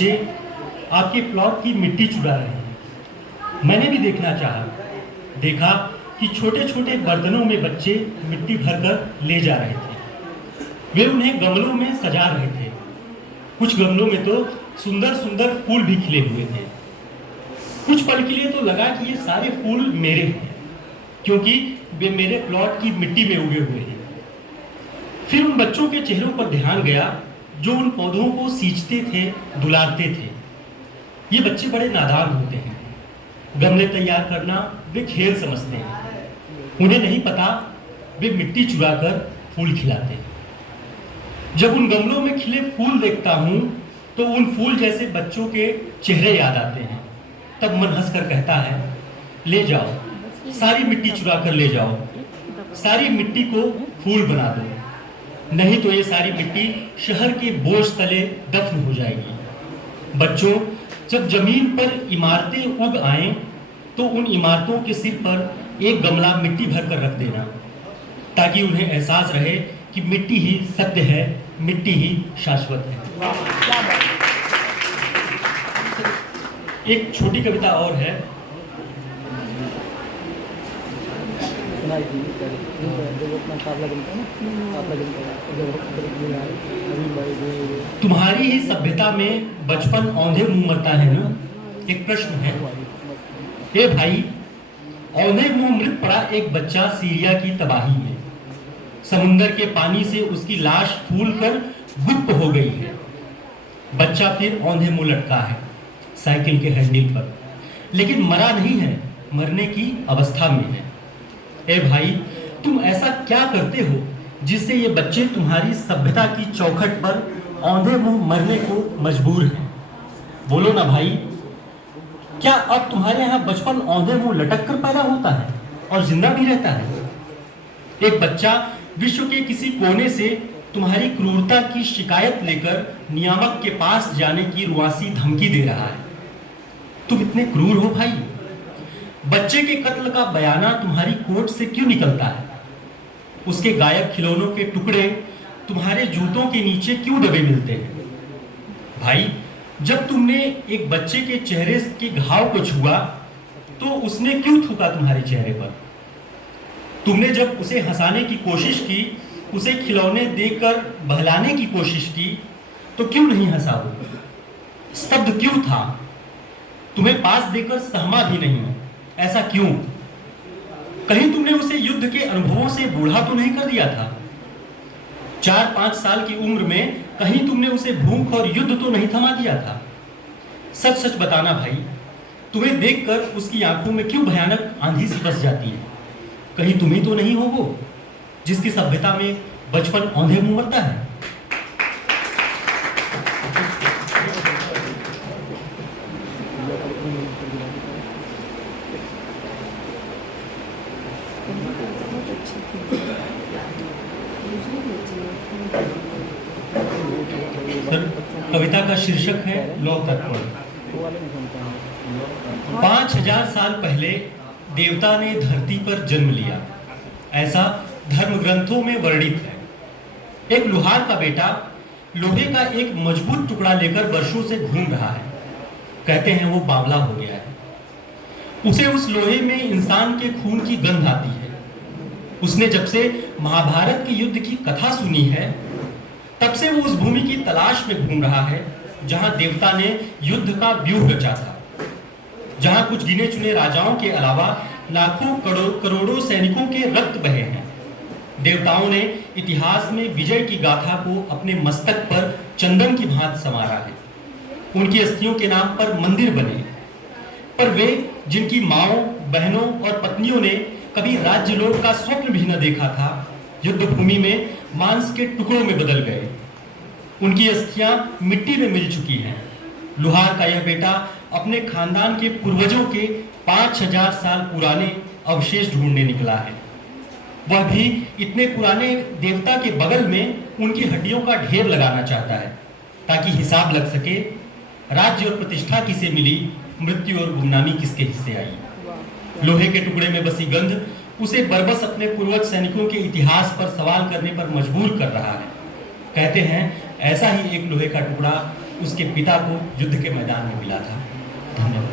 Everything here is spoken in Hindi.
बच्चे आपके प्लॉट की मिट्टी चुरा रहे हैं। मैंने भी देखना चाहा, देखा कि छोटे छोटे बर्तनों में बच्चे मिट्टी भरकर ले जा रहे थे। वे उन्हें गमलों में सजा रहे थे। कुछ गमलों में तो सुंदर सुंदर फूल भी खिले हुए थे। कुछ पल के लिए तो लगा कि ये सारे फूल मेरे हैं, क्योंकि वे मेरे प्लॉट की मिट्टी में उगे हुए हैं। फिर उन बच्चों के चेहरों पर ध्यान गया जो उन पौधों को सींचते थे, दुलारते थे। ये बच्चे बड़े नादान होते हैं। गमले तैयार करना वे खेल समझते हैं। उन्हें नहीं पता वे मिट्टी चुराकर फूल खिलाते हैं। जब उन गमलों में खिले फूल देखता हूं तो उन फूल जैसे बच्चों के चेहरे याद आते हैं। तब मन हंसकर कहता है, ले जाओ, सारी मिट्टी चुरा कर ले जाओ, सारी मिट्टी को फूल बना दो, नहीं तो ये सारी मिट्टी शहर के बोझ तले दफन हो जाएगी। बच्चों, जब जमीन पर इमारतें उग आएं तो उन इमारतों के सिर पर एक गमला मिट्टी भरकर रख देना, ताकि उन्हें एहसास रहे कि मिट्टी ही सत्य है, मिट्टी ही शाश्वत है। एक छोटी कविता और है। तुम्हारी ही सभ्यता में बचपन औंधे मुंह मरता है ना, एक प्रश्न है। हे भाई, औंधे मुंह मृत पड़ा एक बच्चा सीरिया की तबाही में। समुंदर के पानी से उसकी लाश फूल कर गुप्त हो गई है। बच्चा फिर औंधे मुंह लटका है साइकिल के हैंडल पर, लेकिन मरा नहीं है, मरने की अवस्था में है। ए भाई, तुम ऐसा क्या करते हो जिससे ये बच्चे तुम्हारी सभ्यता की चौखट पर औंधे मुंह मरने को मजबूर हैं? बोलो ना भाई, क्या अब तुम्हारे यहाँ बचपन औंधे मुंह लटक कर पैदा होता है और जिंदा भी रहता है? एक बच्चा विश्व के किसी कोने से तुम्हारी क्रूरता की शिकायत लेकर नियामक के पास जाने की रुआसी धमकी दे रहा है। तुम इतने क्रूर हो भाई। बच्चे के कत्ल का बयाना तुम्हारी कोर्ट से क्यों निकलता है? उसके गायब खिलौनों के टुकड़े तुम्हारे जूतों के नीचे क्यों दबे मिलते हैं? भाई, जब तुमने एक बच्चे के चेहरे के घाव को छुआ तो उसने क्यों थूका तुम्हारे चेहरे पर? तुमने जब उसे हंसाने की कोशिश की, उसे खिलौने देकर बहलाने की कोशिश की, तो क्यों नहीं हंसा वो? स्तब्ध क्यों था? तुम्हें पास देकर सहमा भी नहीं, ऐसा क्यों? कहीं तुमने उसे युद्ध के अनुभवों से बूढ़ा तो नहीं कर दिया था? 4-5 साल की उम्र में कहीं तुमने उसे भूख और युद्ध तो नहीं थमा दिया था? सच सच बताना भाई, तुम्हें देखकर उसकी आंखों में क्यों भयानक आंधी सी बस जाती है? कहीं तुम ही तो नहीं हो वो जिसकी सभ्यता में बचपन औंधे मुंह मरता है? कविता का शीर्षक है लौह तर्पण। 5000 साल पहले देवता ने धरती पर जन्म लिया, ऐसा धर्म ग्रंथों में वर्णित है। एक लोहार का बेटा लोहे का एक मजबूत टुकड़ा लेकर वर्षों से घूम रहा है। कहते हैं वो बावला हो गया है। उसे उस लोहे में इंसान के खून की गंध आती है। उसने जब से महाभारत के युद्ध की कथा सुनी है, तब से वो उस भूमि की तलाश में घूम रहा है जहां देवता ने युद्ध का व्यूह रचा था, जहां कुछ गिने चुने राजाओं के अलावा लाखों करोड़ों सैनिकों के रक्त बहे हैं। देवताओं ने इतिहास में विजय की गाथा को अपने मस्तक पर चंदन की भांति संवारा है। उनकी अस्थियों के नाम पर मंदिर बने, पर वे जिनकी माओं, बहनों और पत्नियों ने कभी राज्य लोक का स्वप्न भी न देखा था, युद्ध भूमि में मांस के टुकड़ों में बदल गए। उनकी अस्थियां मिट्टी में मिल चुकी हैं। लोहार का यह बेटा अपने खानदान के पूर्वजों के 5000 साल पुराने अवशेष ढूंढने निकला है। वह भी इतने पुराने देवता के बगल में उनकी हड्डियों का ढेर लगाना चाहता है, ताकि हिसाब लग सके राज्य और प्रतिष्ठा किसे मिली, मृत्यु और गुमनामी किसके हिस्से आई। लोहे के टुकड़े में बसी गंध उसे बरबस अपने पूर्वज सैनिकों के इतिहास पर सवाल करने पर मजबूर कर रहा है। कहते हैं ऐसा ही एक लोहे का टुकड़ा उसके पिता को युद्ध के मैदान में मिला था। धन्यवाद।